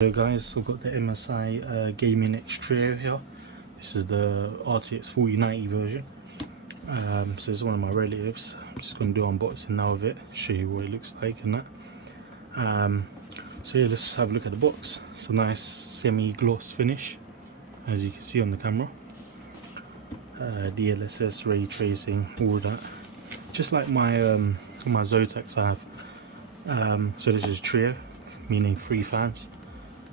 Hello guys, I've got the MSI Gaming X Trio here. This is the RTX 4090 version. So it's one of my relatives. I'm just going to do an unboxing now of it, show you what it looks like and that. So yeah, let's have a look at the box. It's a nice semi-gloss finish, as you can see on the camera. DLSS, ray tracing, all that. Just like my Zotacs I have. So this is Trio, meaning 3 fans.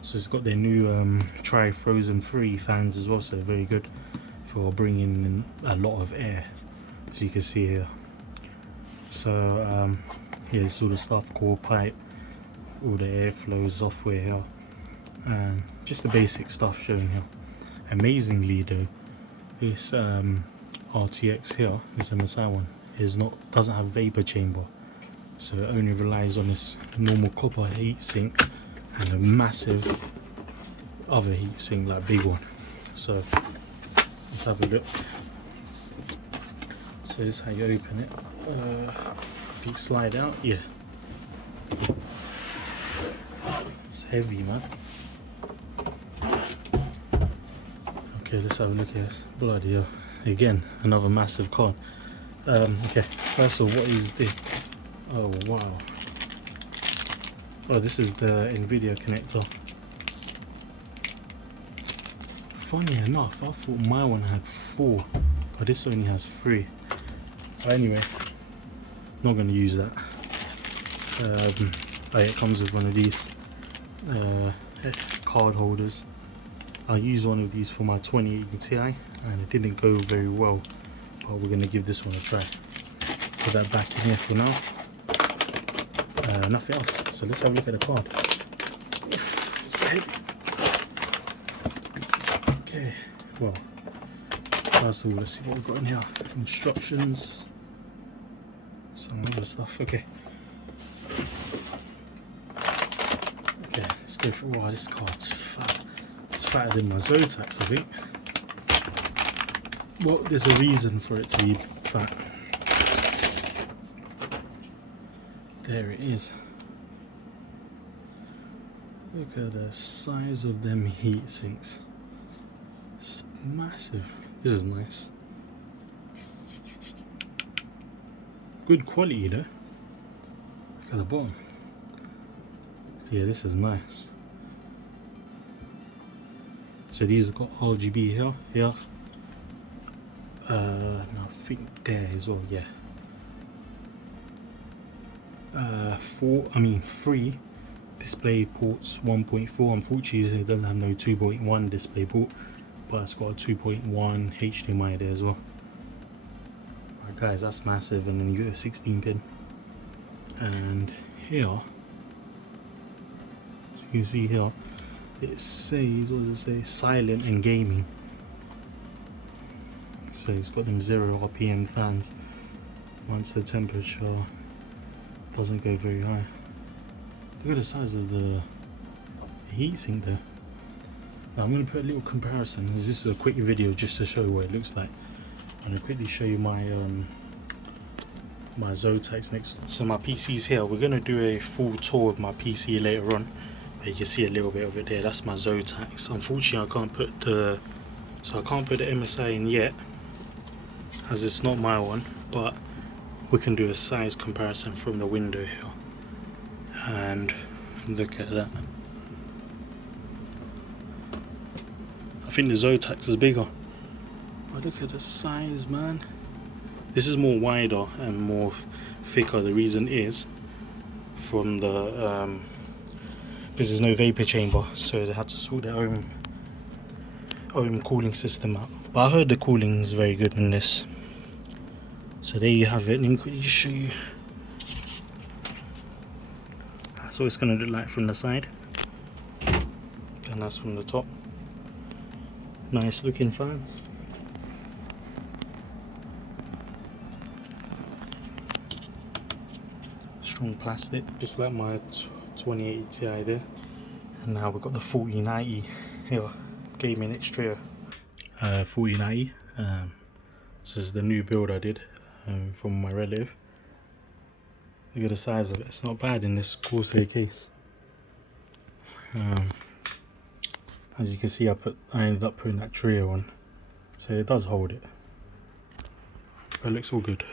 So it's got their new tri-frozen free fans as well, so they're very good for bringing in a lot of air, as you can see here. So yeah, it's all the stuff, core pipe, all the airflow software here, and just the basic stuff shown here. Amazingly though, this RTX here, this MSI one, doesn't have vapor chamber, so it only relies on this normal copper heatsink and a massive other heatsink, like big one. So let's have a look. So this is how you open it. If you slide out, yeah, it's heavy, man. Okay, let's have a look at this. Bloody hell. Again, another massive card. Okay, first of all, what is this? Oh wow. Oh, this is the NVIDIA connector. Funny enough, I thought my one had 4, but this only has 3. But anyway, not going to use that. It comes with one of these card holders. I used one of these for my 2080 Ti and it didn't go very well, but we're going to give this one a try. Put that back in here for now. Nothing else, so let's have a look at the card. It's heavy. Okay, well, first of all, let's see what we've got in here. Instructions, some other stuff. Okay, let's go for. Wow, this card's fat. It's fatter than my Zotacs, I think. Well, there's a reason for it to be fat. There it is. Look at the size of them heat sinks. It's massive. This is nice. Good quality though. Look at the bottom. Yeah, this is nice. So these have got RGB here. I think there as well, yeah. 3 display ports, 1.4. Unfortunately it doesn't have no 2.1 display port, but it's got a 2.1 HDMI there as well. Right, guys, that's massive. And then you get a 16 pin, and here, as you can see here, it says, what does it say? Silent and gaming. So it's got them 0 RPM fans once the temperature doesn't go very high. Look at the size of the heatsink there. Now I'm going to put a little comparison, as this is a quick video just to show you what it looks like. I'm going to quickly show you my my Zotacs next. So my PC's here. We're going to do a full tour of my PC later on. You can see a little bit of it there. That's my Zotacs. Unfortunately, I can't put the MSI in yet, as it's not my one, but we can do a size comparison from the window here, and look at that. I think the Zotacs is bigger, but look at the size, man. This is more wider and more thicker. The reason is from the this is no vapor chamber, so they had to sort their own cooling system out. But I heard the cooling is very good in this. So there you have it. Let me quickly just show you. That's what it's going to look like from the side, and that's from the top. Nice looking fans. Strong plastic, just like my 2080 Ti there. And now we've got the 4090 here, Gaming X Trio. 4090. This is the new build I did from my relative. Look at the size of it. It's not bad in this Corsair case. As you can see, I ended up putting that trio on, so it does hold it. But it looks all good.